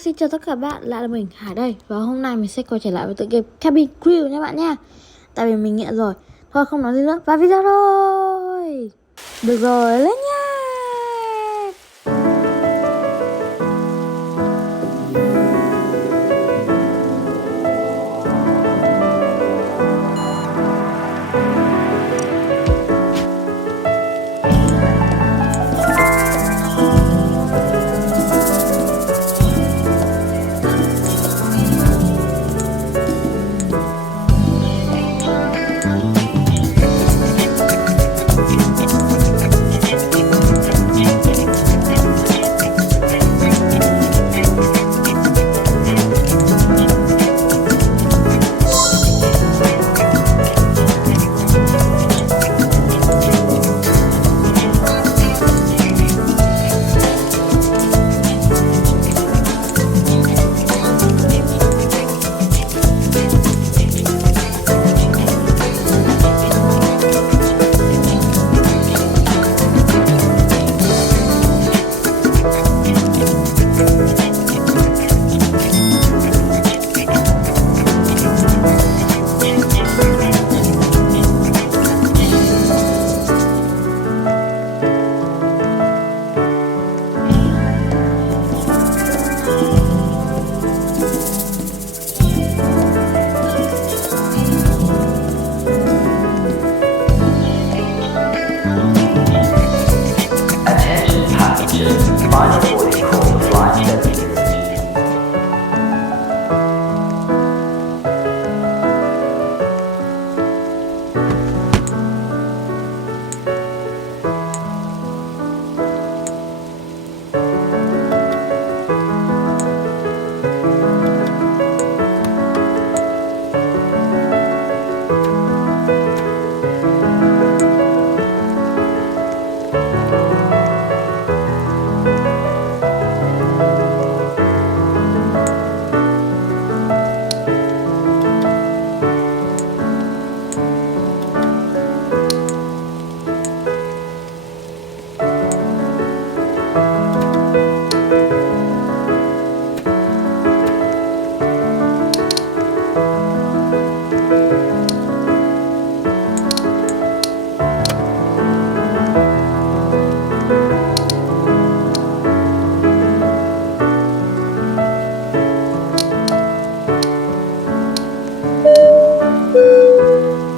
xin chào tất cả bạn, lại là mình Hải đây. Và hôm nay mình sẽ quay trở lại với tựa game Cabin Crew nha bạn nha. Tại vì mình nghiện rồi. Thôi không nói gì nữa, vào video thôi. Được rồi, lên nha.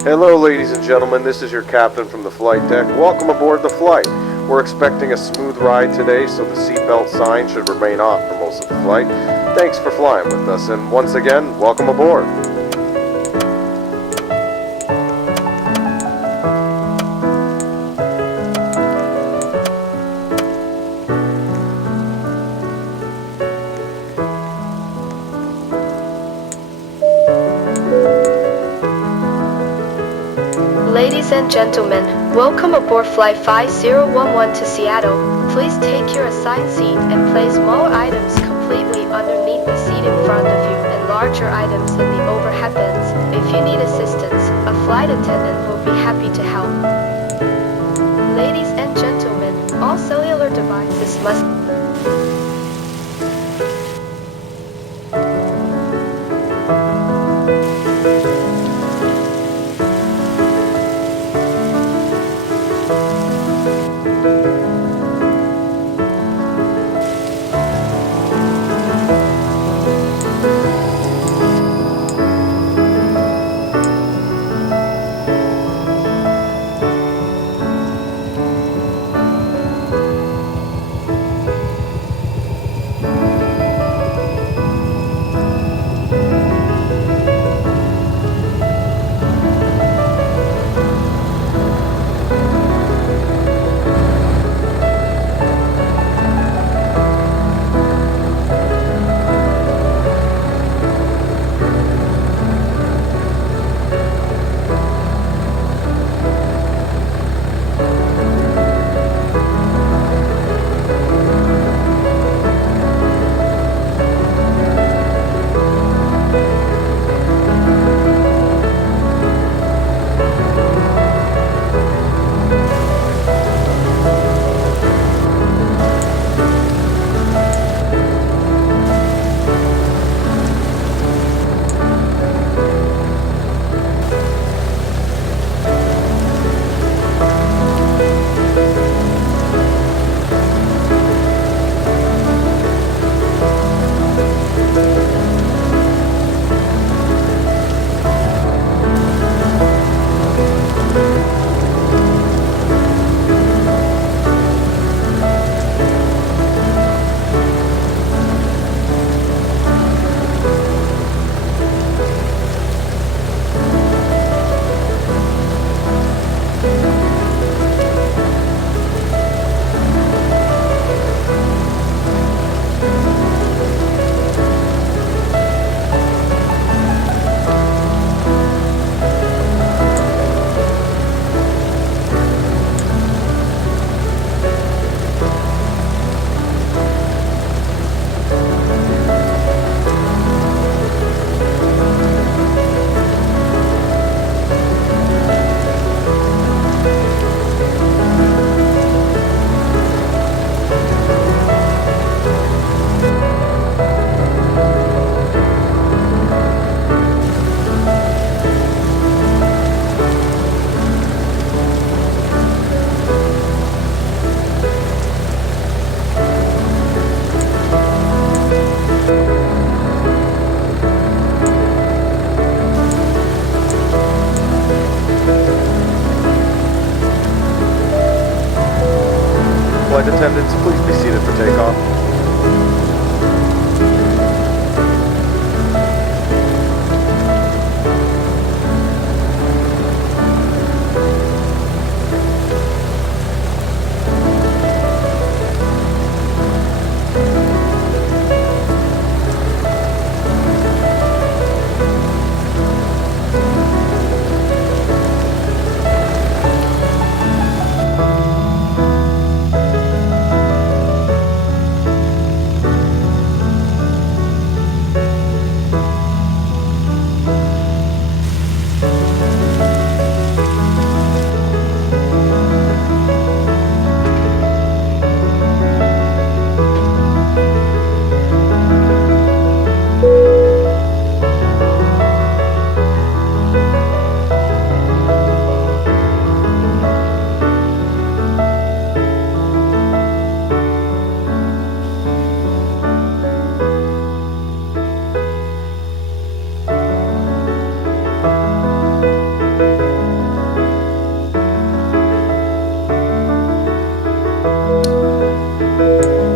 Hello ladies and gentlemen, this is your captain from the flight deck. Welcome aboard the flight. We're expecting a smooth ride today, so the seatbelt sign should remain off for most of the flight. Thanks for flying with us, and once again, welcome aboard. Ladies and gentlemen, welcome aboard Flight 5011 to Seattle. Please take your assigned seat and place smaller items completely underneath the seat in front of you and larger items in the overhead bins. If you need assistance, a flight attendant will be happy to help. Ladies and gentlemen, all cellular devices must Flight attendants, please be seated for takeoff.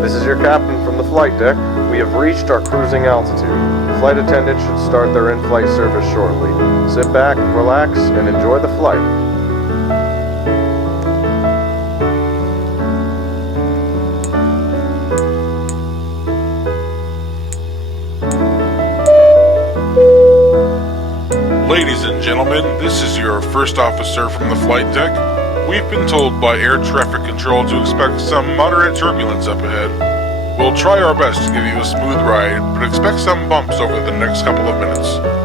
This is your captain from the flight deck. We have reached our cruising altitude. Flight attendants should start their in-flight service shortly. Sit back, relax, and enjoy the flight. Ladies and gentlemen, this is your first officer from the flight deck. We've been told by air traffic control to expect some moderate turbulence up ahead. We'll try our best to give you a smooth ride, but expect some bumps over the next couple of minutes.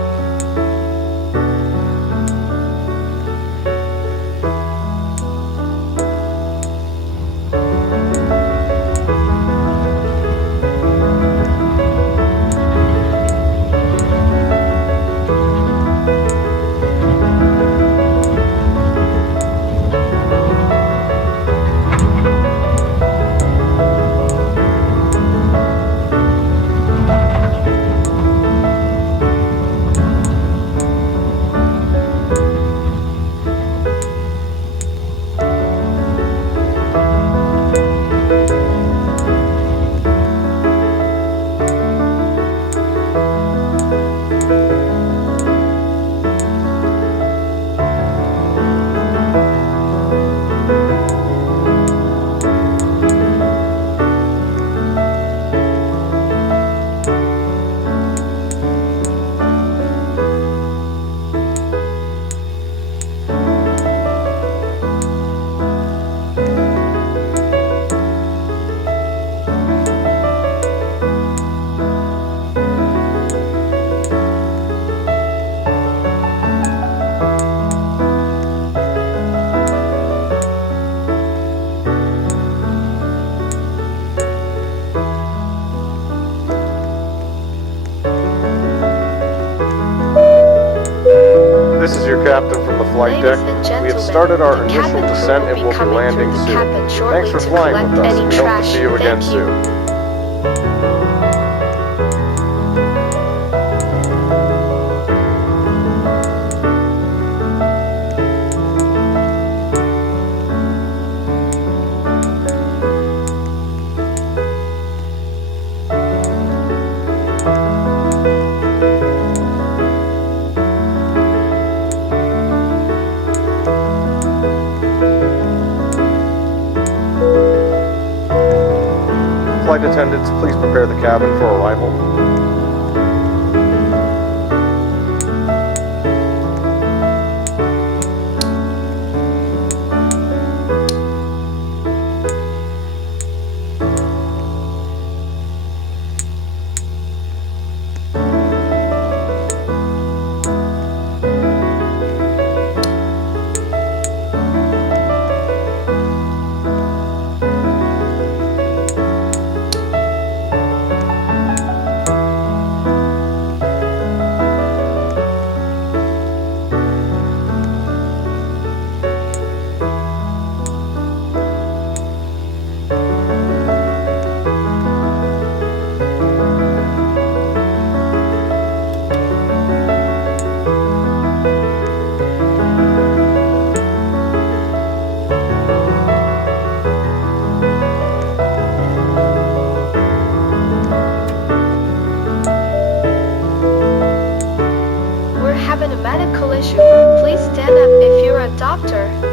This is your captain from the flight Ladies deck. and We gentlemen, have started our the initial cabin crew descent will and be we'll be coming landing through the soon. cabin shortly Thanks for to flying collect with us. any We hope to trash. see you again Thank you. soon. Flight attendants, please prepare the cabin for arrival. helicopter.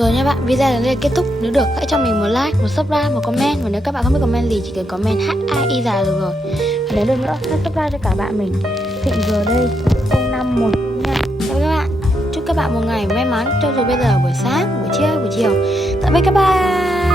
Rồi nha bạn, video đến đây kết thúc. Nếu được hãy cho mình một like, một subscribe, một comment. Và nếu các bạn không biết comment gì chỉ cần comment HAI là được rồi. Và nếu được nữa hãy subscribe cho cả bạn mình Thịnh vừa đây 051 nha. Chào các bạn, chúc các bạn một ngày may mắn cho dù bây giờ buổi sáng, buổi trưa, buổi chiều. Tạm biệt các bạn.